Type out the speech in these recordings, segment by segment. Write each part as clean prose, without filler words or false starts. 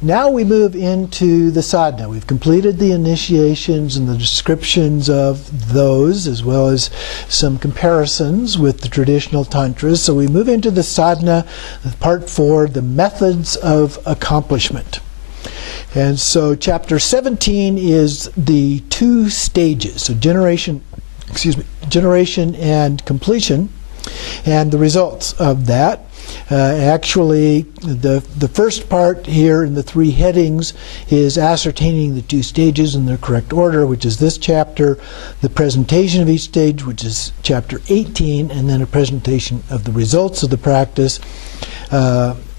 Now we move into the sadhana. We've completed the initiations and the descriptions of those, as well as some comparisons with the traditional tantras. So we move into the sadhana, part 4, the methods of accomplishment. And so chapter 17 is the 2 stages, so generation and completion, and the results of that. Actually, the first part here in the 3 headings is ascertaining the 2 stages in their correct order, which is this chapter, the presentation of each stage, which is chapter 18, and then a presentation of the results of the practice,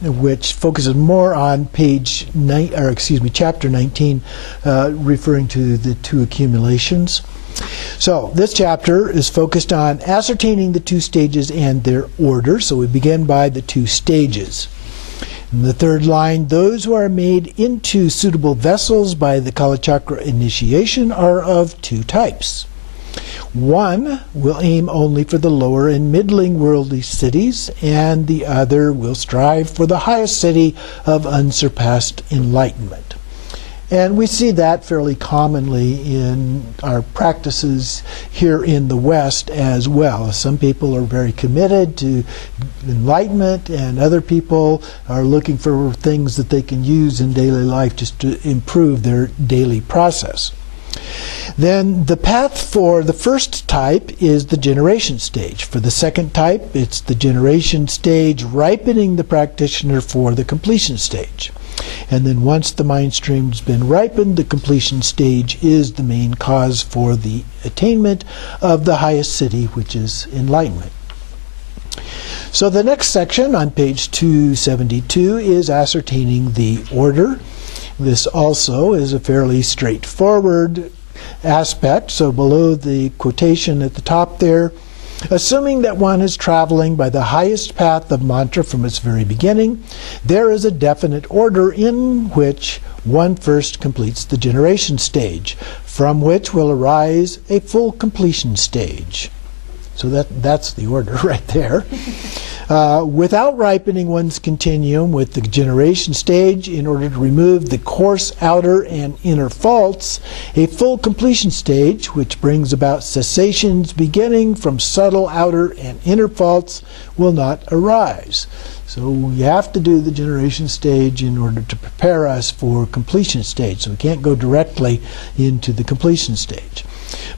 which focuses more on chapter 19, referring to the 2 accumulations. So this chapter is focused on ascertaining the 2 stages and their order. So we begin by the 2 stages. In the 3rd line, those who are made into suitable vessels by the Kalachakra initiation are of 2 types. One will aim only for the lower and middling worldly cities, and the other will strive for the highest city of unsurpassed enlightenment. And we see that fairly commonly in our practices here in the West as well. Some people are very committed to enlightenment, and other people are looking for things that they can use in daily life just to improve their daily process. Then the path for the first type is the generation stage. For the second type, it's the generation stage, ripening the practitioner for the completion stage. And then once the mind stream has been ripened, the completion stage is the main cause for the attainment of the highest city, which is enlightenment. So the next section on page 272 is ascertaining the order. This also is a fairly straightforward aspect. So below the quotation at the top there, assuming that one is traveling by the highest path of mantra from its very beginning, there is a definite order in which one first completes the generation stage, from which will arise a full completion stage. So that's the order right there. Without ripening one's continuum with the generation stage in order to remove the coarse outer and inner faults, a full completion stage, which brings about cessations beginning from subtle outer and inner faults, will not arise. So we have to do the generation stage in order to prepare us for completion stage. So we can't go directly into the completion stage.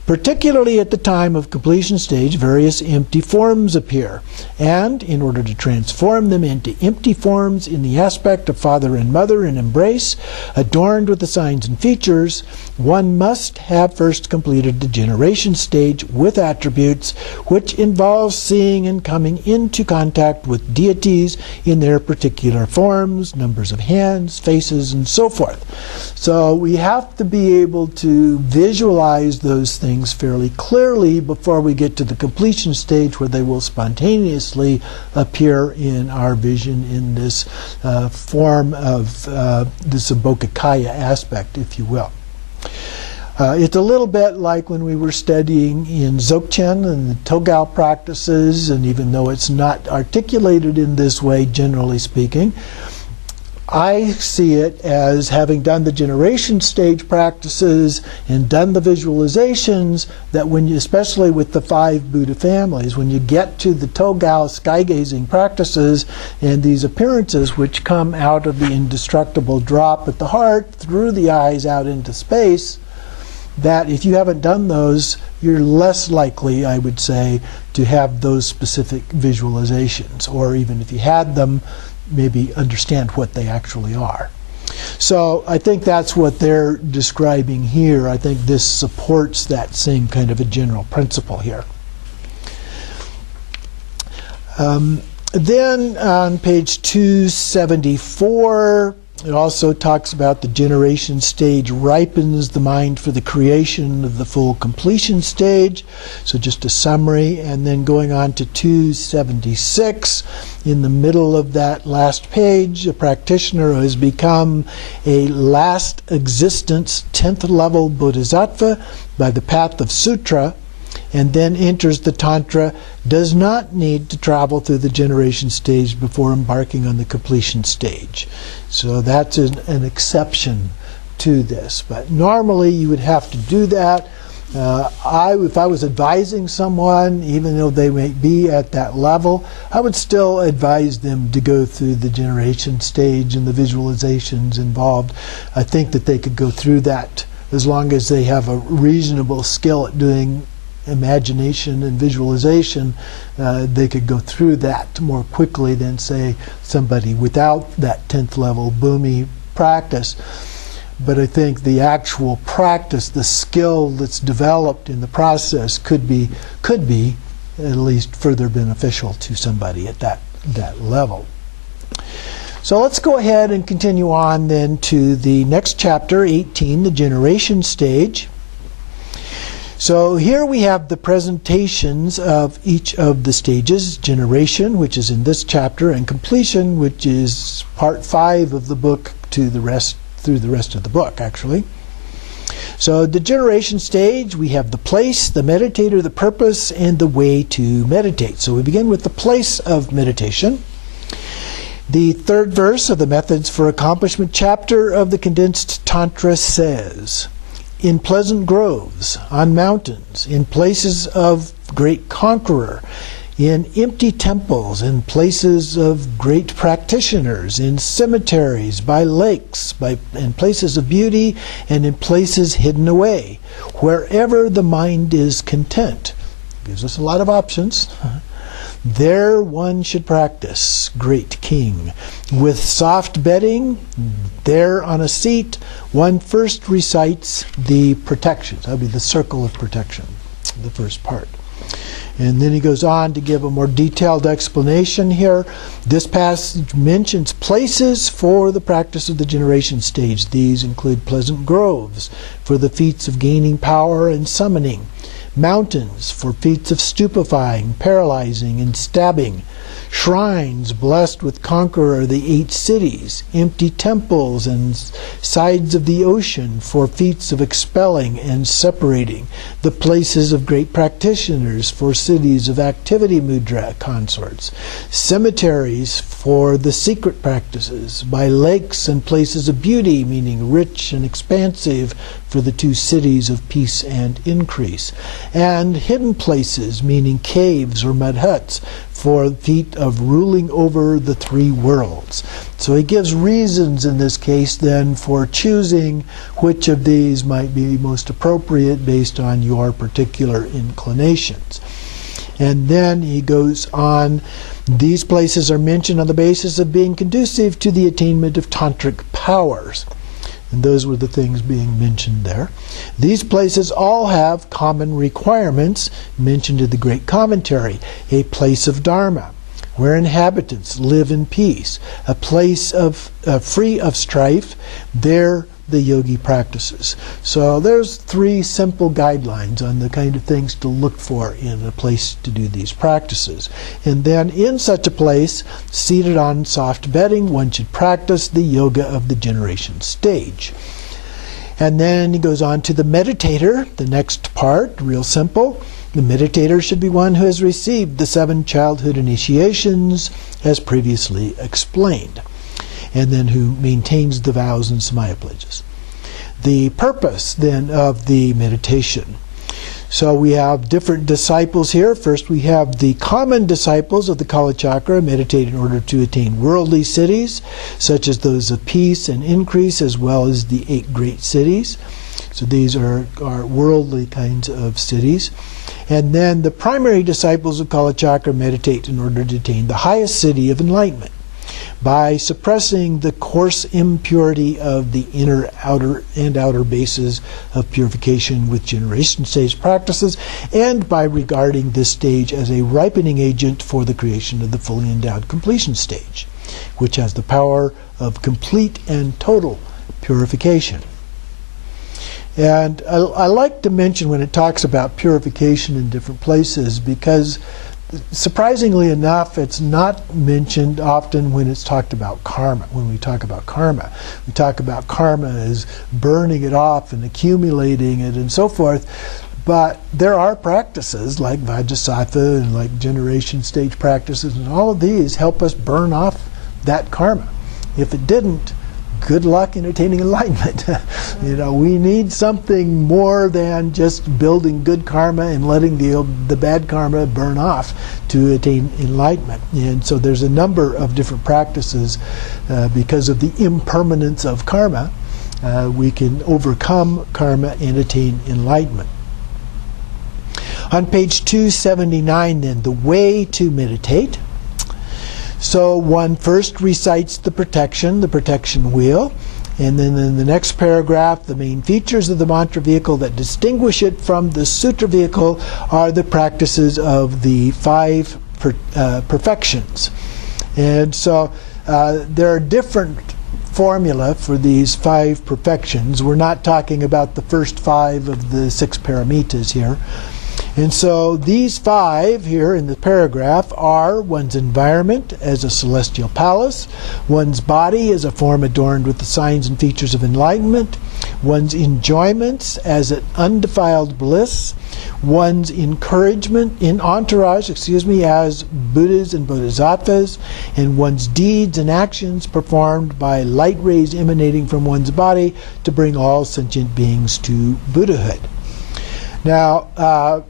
Particularly at the time of completion stage, various empty forms appear, and in order to transform them into empty forms in the aspect of father and mother in embrace, adorned with the signs and features, one must have first completed the generation stage with attributes, which involves seeing and coming into contact with deities in their particular forms, numbers of hands, faces, and so forth. So we have to be able to visualize those things fairly clearly before we get to the completion stage, where they will spontaneously appear in our vision in this form of the Sambhogakaya aspect, if you will. It's a little bit like when we were studying in Dzogchen and the Togao practices, and even though it's not articulated in this way, generally speaking, I see it as having done the generation stage practices and done the visualizations, that when you, especially with the 5 Buddha families, when you get to the Togao sky-gazing practices and these appearances which come out of the indestructible drop at the heart through the eyes out into space, that if you haven't done those, you're less likely, I would say, to have those specific visualizations, or even if you had them, maybe understand what they actually are. So I think that's what they're describing here. I think this supports that same kind of a general principle here. Then on page 274, it also talks about the generation stage ripens the mind for the creation of the full completion stage. So just a summary, and then going on to 276, in the middle of that last page, a practitioner who has become a last existence 10th level bodhisattva by the path of sutra and then enters the Tantra does not need to travel through the generation stage before embarking on the completion stage. So that's an exception to this. But normally you would have to do that. If I was advising someone, even though they may be at that level, I would still advise them to go through the generation stage and the visualizations involved. I think that they could go through that as long as they have a reasonable skill at doing imagination and visualization. They could go through that more quickly than, say, somebody without that 10th level boomy practice. But I think the actual practice, the skill that's developed in the process could be at least further beneficial to somebody at that level. So let's go ahead and continue on then to the next chapter, 18, the generation stage. So here we have the presentations of each of the stages: generation, which is in this chapter, and completion, which is part 5 of the book, through the rest of the book, actually. So the generation stage, we have the place, the meditator, the purpose, and the way to meditate. So we begin with the place of meditation. The 3rd verse of the Methods for Accomplishment chapter of the Condensed Tantra says, "In pleasant groves, on mountains, in places of great conqueror, in empty temples, in places of great practitioners, in cemeteries, by lakes, in places of beauty, and in places hidden away, wherever the mind is content." Gives us a lot of options. "There one should practice, great king. With soft bedding, there on a seat, one first recites the protections." That would be the circle of protection, the first part. And then he goes on to give a more detailed explanation here. This passage mentions places for the practice of the generation stage. These include pleasant groves for the feats of gaining power and summoning, mountains for feats of stupefying, paralyzing, and stabbing, shrines blessed with conqueror, the 8 cities, empty temples and sides of the ocean for feats of expelling and separating, the places of great practitioners for cities of activity mudra consorts, cemeteries for the secret practices, by lakes and places of beauty, meaning rich and expansive, for the 2 cities of peace and increase, and hidden places, meaning caves or mud huts, for feat of ruling over the 3 worlds. So he gives reasons in this case then for choosing which of these might be most appropriate based on your particular inclinations. And then he goes on, these places are mentioned on the basis of being conducive to the attainment of tantric powers. And those were the things being mentioned there. These places all have common requirements mentioned in the Great Commentary. A place of Dharma, where inhabitants live in peace. A place free of strife, there the yogi practices. So there's 3 simple guidelines on the kind of things to look for in a place to do these practices. And then in such a place, seated on soft bedding, one should practice the yoga of the generation stage. And then he goes on to the meditator, the next part, real simple. The meditator should be one who has received the 7 childhood initiations, as previously explained, and then who maintains the vows and samaya pledges. The purpose then of the meditation. So we have different disciples here. First we have the common disciples of the Kalachakra, meditate in order to attain worldly cities, such as those of peace and increase, as well as the 8 great cities. So these are worldly kinds of cities. And then the primary disciples of Kalachakra meditate in order to attain the highest city of enlightenment, by suppressing the coarse impurity of the inner, outer bases of purification with generation stage practices, and by regarding this stage as a ripening agent for the creation of the fully endowed completion stage, which has the power of complete and total purification. And I like to mention when it talks about purification in different places, because surprisingly enough, it's not mentioned often when it's talked about karma. When we talk about karma, we talk about karma as burning it off and accumulating it and so forth. But there are practices like Vajrasattva and like generation stage practices, and all of these help us burn off that karma. If it didn't, good luck in attaining enlightenment. We need something more than just building good karma and letting the bad karma burn off to attain enlightenment. And so there's a number of different practices because of the impermanence of karma. We can overcome karma and attain enlightenment. On page 279 then, the way to meditate. So one first recites the protection wheel, and then in the next paragraph, the main features of the mantra vehicle that distinguish it from the sutra vehicle are the practices of the 5 perfections. And so there are different formula for these 5 perfections. We're not talking about the first 5 of the 6 paramitas here. And so these 5 here in the paragraph are one's environment as a celestial palace, one's body as a form adorned with the signs and features of enlightenment, one's enjoyments as an undefiled bliss, one's entourage as Buddhas and Bodhisattvas, and one's deeds and actions performed by light rays emanating from one's body to bring all sentient beings to Buddhahood. Now,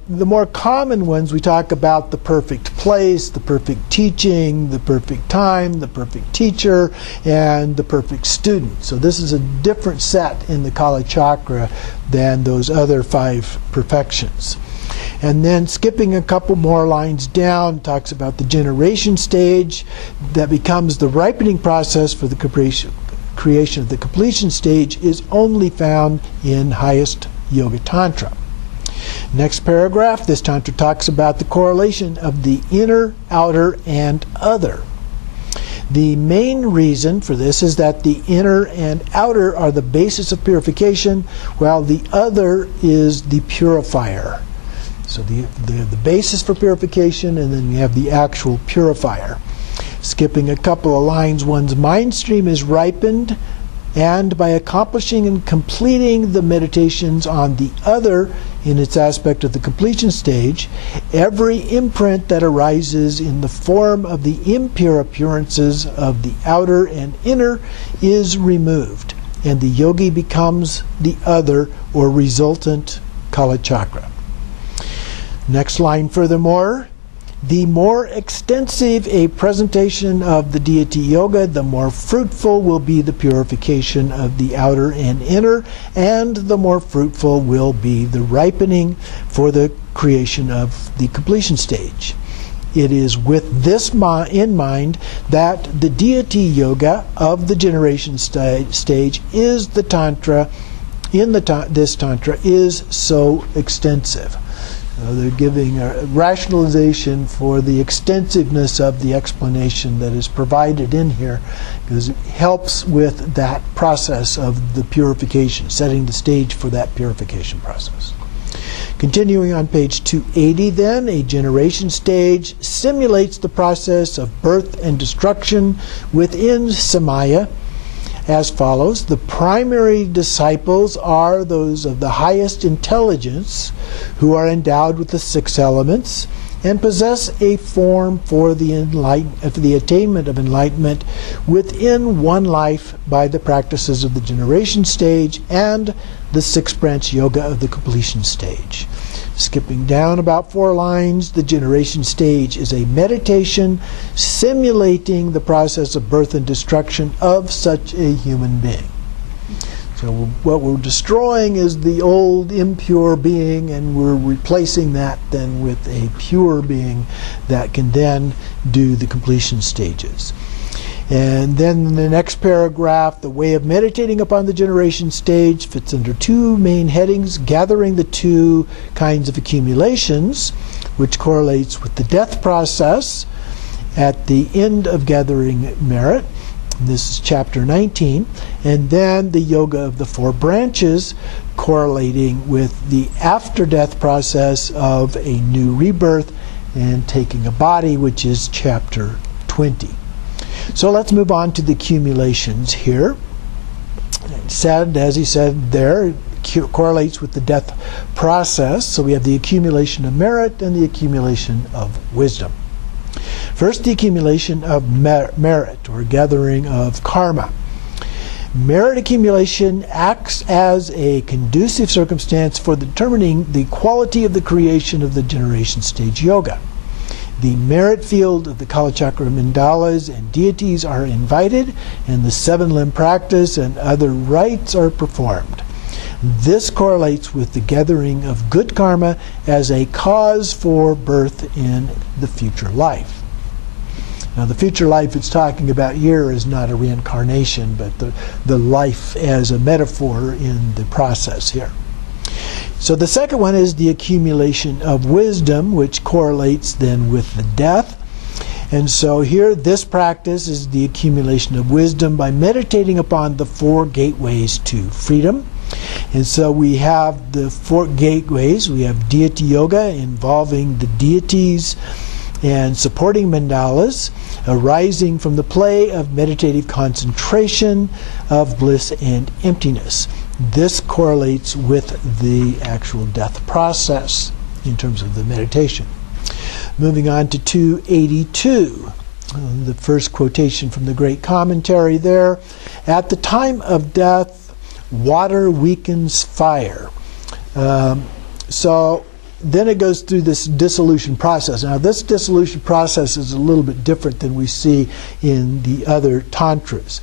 the more common ones, we talk about the perfect place, the perfect teaching, the perfect time, the perfect teacher, and the perfect student. So this is a different set in the Kalachakra than those other 5 perfections. And then skipping a couple more lines down, talks about the generation stage that becomes the ripening process for the creation of the completion stage is only found in highest Yoga Tantra. Next paragraph, this Tantra talks about the correlation of the inner, outer, and other. The main reason for this is that the inner and outer are the basis of purification, while the other is the purifier. So the basis for purification, and then you have the actual purifier. Skipping a couple of lines, one's mind stream is ripened, and by accomplishing and completing the meditations on the other in its aspect of the completion stage, every imprint that arises in the form of the impure appearances of the outer and inner is removed, and the yogi becomes the other or resultant Kalachakra. Next line furthermore, the more extensive a presentation of the deity yoga, the more fruitful will be the purification of the outer and inner, and the more fruitful will be the ripening for the creation of the completion stage. It is with this in mind that the deity yoga of the generation stage is the Tantra, this Tantra is so extensive. They're giving a rationalization for the extensiveness of the explanation that is provided in here, because it helps with that process of the purification, setting the stage for that purification process. Continuing on page 280 then, a generation stage simulates the process of birth and destruction within Samaya as follows. The primary disciples are those of the highest intelligence who are endowed with the 6 elements and possess a form for the attainment of enlightenment within one life by the practices of the generation stage and the 6-branch yoga of the completion stage. Skipping down about 4 lines, the generation stage is a meditation simulating the process of birth and destruction of such a human being. So what we're destroying is the old impure being, and we're replacing that then with a pure being that can then do the completion stages. And then in the next paragraph, the way of meditating upon the generation stage fits under 2 main headings: gathering the 2 kinds of accumulations, which correlates with the death process at the end of gathering merit. This is chapter 19. And then the yoga of the 4 branches, correlating with the after-death process of a new rebirth and taking a body, which is chapter 20. So let's move on to the accumulations here. As he said there, correlates with the death process. So we have the accumulation of merit and the accumulation of wisdom. First, the accumulation of merit, or gathering of karma. Merit accumulation acts as a conducive circumstance for determining the quality of the creation of the generation stage yoga. The merit field of the Kalachakra mandalas and deities are invited, and the 7-limb practice and other rites are performed. This correlates with the gathering of good karma as a cause for birth in the future life. Now, the future life it's talking about here is not a reincarnation, but the life as a metaphor in the process here. So the second one is the accumulation of wisdom, which correlates then with the death. And so here, this practice is the accumulation of wisdom by meditating upon the 4 gateways to freedom. And so we have the 4 gateways. We have deity yoga involving the deities and supporting mandalas arising from the play of meditative concentration of bliss and emptiness. This correlates with the actual death process in terms of the meditation. Moving on to 282, the first quotation from the great commentary there. At the time of death, water weakens fire. So then it goes through this dissolution process. Now, this dissolution process is a little bit different than we see in the other tantras.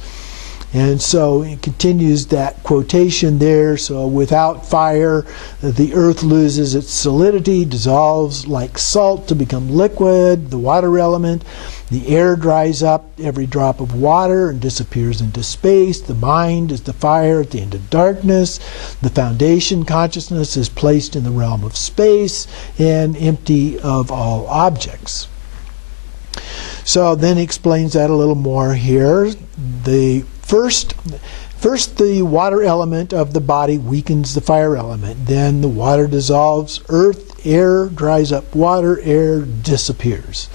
And so it continues that quotation there. So without fire, the earth loses its solidity, dissolves like salt to become liquid, the water element. The air dries up every drop of water and disappears into space. The mind is the fire at the end of darkness. The foundation consciousness is placed in the realm of space and empty of all objects. So then he explains that a little more here. The First, the water element of the body weakens the fire element. Then the water dissolves earth, air dries up water, air disappears.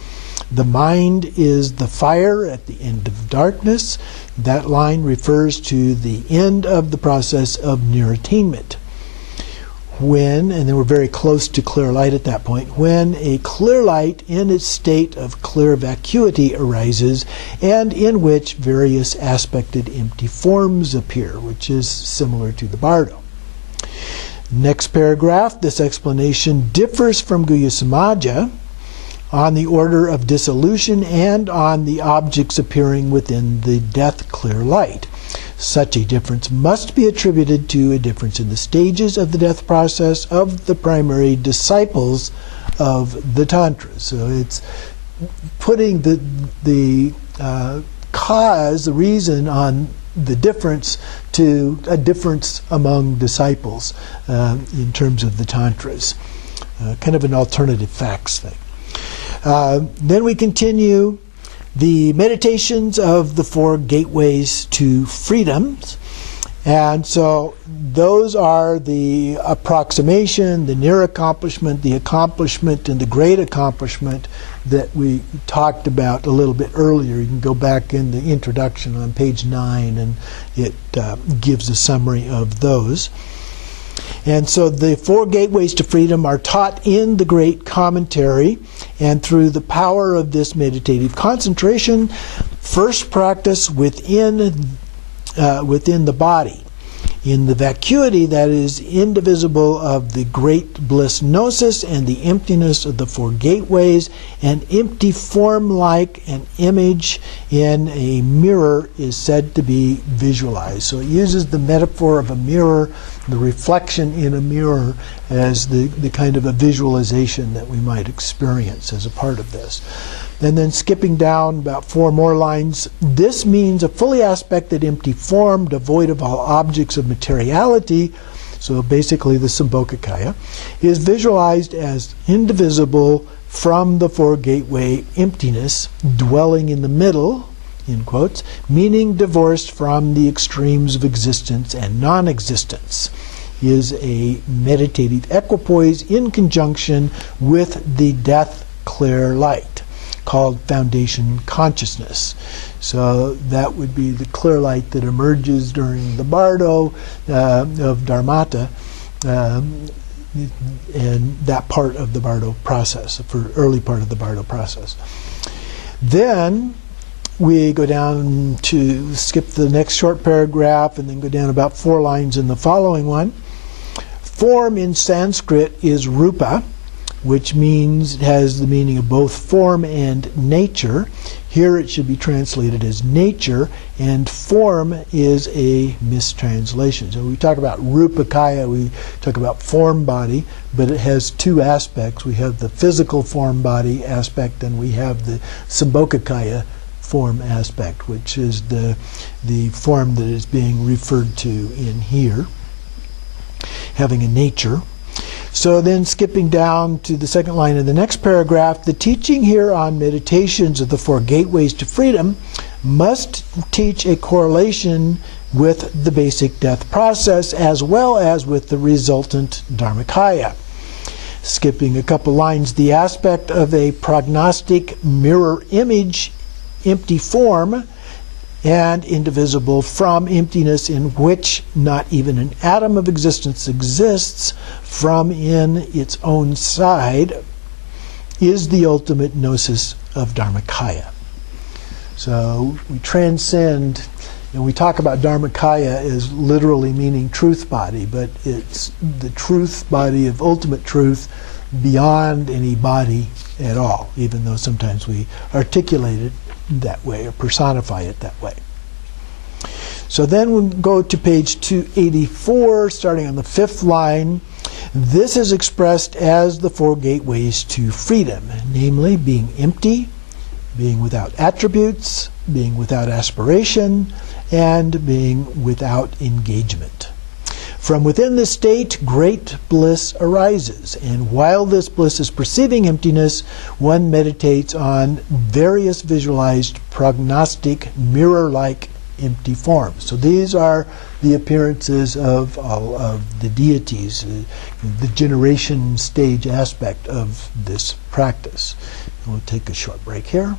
The mind is the fire at the end of darkness. That line refers to the end of the process of near attainment. When, and then we're very close to clear light at that point, when a clear light in its state of clear vacuity arises, and in which various aspected empty forms appear, which is similar to the bardo. Next paragraph, this explanation differs from Guhya Samaja on the order of dissolution and on the objects appearing within the death clear light. Such a difference must be attributed to a difference in the stages of the death process of the primary disciples of the Tantra. So it's putting the cause, the reason on the difference to a difference among disciples in terms of the Tantras. Kind of an alternative facts thing. Then we continue the meditations of the 4 gateways to freedoms. And so those are the approximation, the near accomplishment, the accomplishment, and the great accomplishment that we talked about a little bit earlier. You can go back in the introduction on page 9, and it gives a summary of those. And so the 4 gateways to freedom are taught in the great commentary, and through the power of this meditative concentration, first practice within the body, in the vacuity that is indivisible of the great bliss gnosis and the emptiness of the 4 gateways. An empty form like an image in a mirror is said to be visualized. So it uses the metaphor of a mirror, the reflection in a mirror, as the kind of a visualization that we might experience as a part of this. And then skipping down about 4 more lines, this means a fully aspected empty form devoid of all objects of materiality, so basically the Sambhogakaya, is visualized as indivisible from the 4 gateway emptiness, dwelling in the middle, in quotes, meaning divorced from the extremes of existence and non-existence, is a meditative equipoise in conjunction with the death clear light, called foundation consciousness. So that would be the clear light that emerges during the bardo of Dharmata, and that part of the bardo process, for early part of the bardo process. Then we go down to skip the next short paragraph and then go down about 4 lines in the following one. Form in Sanskrit is rupa, which means it has the meaning of both form and nature. Here it should be translated as nature, and form is a mistranslation. So when we talk about rupakaya, we talk about form body, but it has 2 aspects. We have the physical form body aspect, and we have the sambhogakaya form aspect, which is the form that is being referred to in here, having a nature. So then skipping down to the second line of the next paragraph, the teaching here on meditations of the 4 gateways to freedom must teach a correlation with the basic death process as well as with the resultant Dharmakaya. Skipping a couple lines, the aspect of a prognostic mirror image, empty form, and indivisible from emptiness in which not even an atom of existence exists from in its own side, is the ultimate gnosis of Dharmakaya. So we transcend, and we talk about Dharmakaya as literally meaning truth body, but it's the truth body of ultimate truth beyond any body at all, even though sometimes we articulate it that way or personify it that way. So then we'll go to page 284, starting on the 5th line. This is expressed as the 4 gateways to freedom, namely being empty, being without attributes, being without aspiration, and being without engagement. From within this state, great bliss arises, and while this bliss is perceiving emptiness, one meditates on various visualized prognostic mirror-like empty forms. So these are the appearances of all of the deities, the generation stage aspect of this practice. We'll take a short break here.